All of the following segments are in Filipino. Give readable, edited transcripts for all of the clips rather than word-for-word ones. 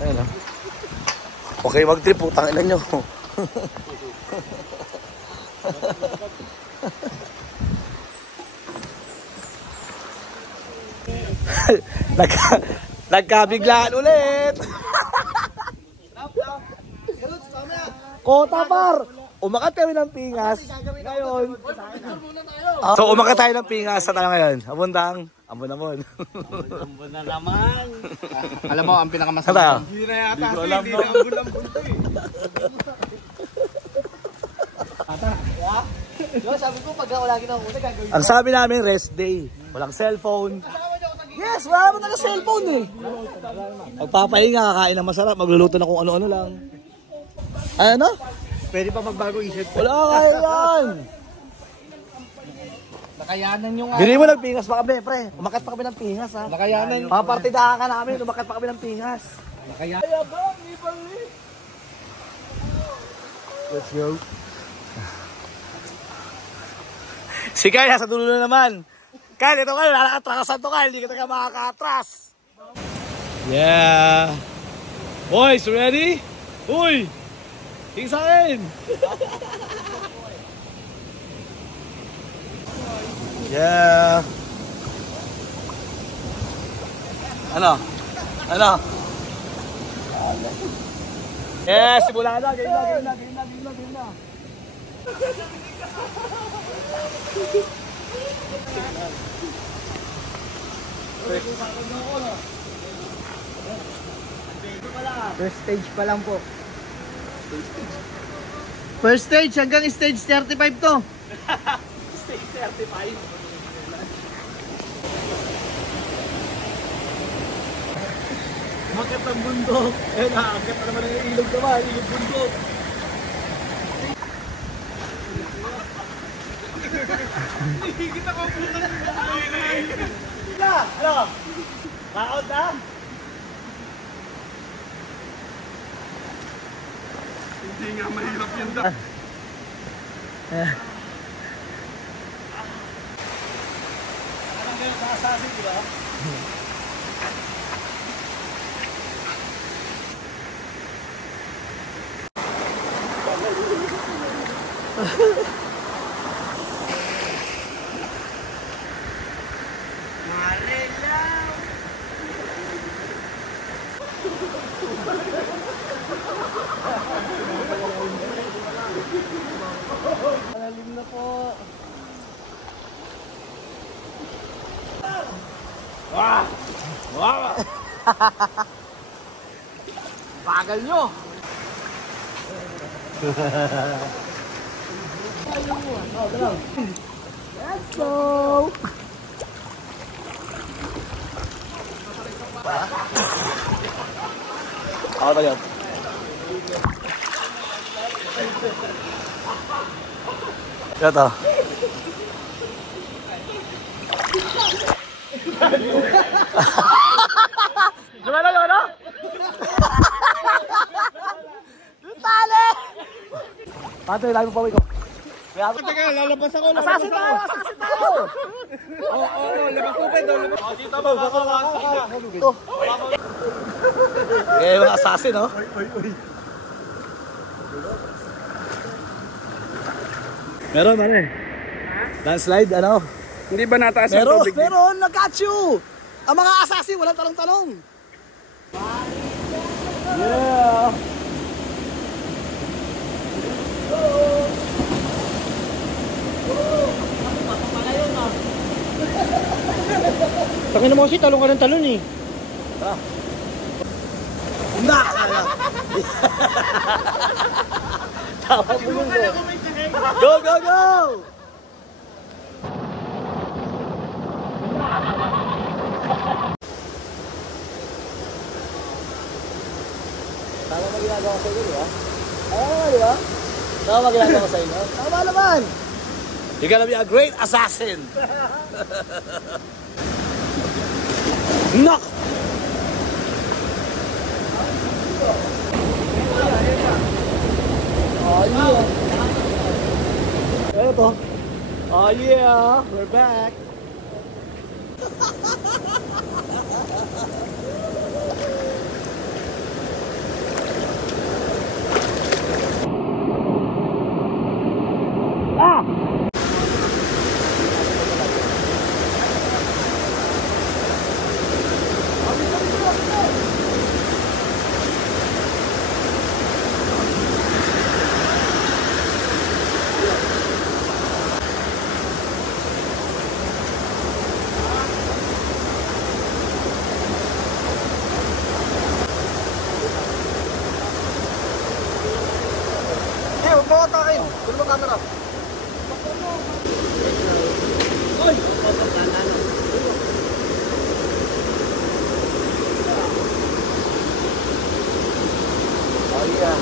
Ayun o. Okay, mag-trip po. Tanginan nyo. Nagkabiglaan ulit. Kota Par. Umakat kami ng Pingas. Ngayon. So umakat tayo ng Pingas. Saan tayo ngayon? Abundang. Ambon. Ambon na naman. Alam mo, ang pinakamasama. Hindi na yata. Hindi ko alam. Hindi na ambon to eh. Sabi ko, pag wala ginagawa, gagawin. Ang sabi namin, rest day. Walang cellphone. Yes, wala naman talaga cellphone eh. Magpapahinga, kakain ng masarap, magluluto na kung ano-ano lang. Ano? Pwede pa magbago isip. Wala kaya yan. Nakayanan yung... Bili mo ng Pingas pa kami, pre. Umakat pa kami ng Pingas, ha. Nakayanan yung... Papartidahan ka namin, umakat pa kami ng Pingas. Nakayanan. Kaya ba? Let's go. Si Kyle, nasa dulo na naman. Kyle, ito Kyle, lalakatrakasan to Kyle. Hindi ka taga makakatras. Yeah. Boys, ready? Uy! King sa akin! Yeah. Ano? Yes, simula na. Game na. First stage pa lang po. First stage hanggang stage 35 to. Stage 35. Umakyat ang bundok. Naakyat na naman ang ilog naman. Ilog bundok. Kita ko pumunta ng Ano? Kaot na? Hindi nga mahirap yun daw. Anong ganyan sa assassin, di ba? Malalim na po. Wow! Bagal nyo! Let's go! Ako tayo. Ito. Gimana? Tali! Patoy, lagi mo pa ko. Teka, lalabas ako. Assassin tayo! Oo, labas ko pa doon. Dito ba? Ito. Okay, mga assassin, no? Meron, mare. Landslide, ano? Hindi ba nataas ang tubig? Meron, nag-catch you! Ang mga assassin, walang tanong-tanong. Yeah! Tangin mo si talong ka ng talon eh. Tara. Hindi! Tama mo yun ko. Go! Tama ba ginagawa ko sa inyo, di ba? Di ba? Tama ba ginagawa ko sa inyo? Tama naman! You're gonna be a great assassin! Knock! Oh yeah! Ano to? Oh yeah! We're back! akin. Doon mo camera. Oy! Oh yeah.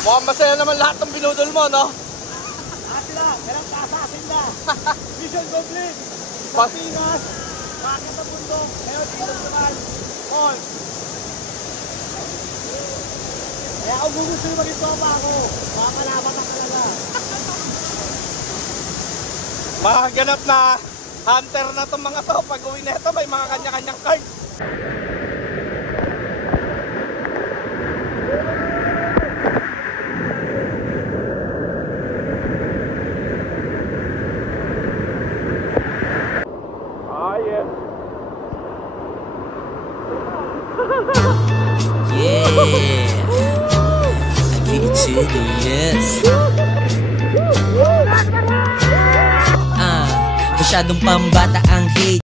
Mukhang masaya naman lahat ng binudol mo, no? Sila, kailang kasasin na. Mission complete. Sa Pinas, bakit ang bundok? Ngayon, dito naman. On. Kaya kung gusto nyo maging tropa ako, makakalamat ako talaga. Makaganap na hunter na itong mga to. Pag uwi na ito, may mga kanya-kanyang card. Yes. Masyadong pambata ang hate.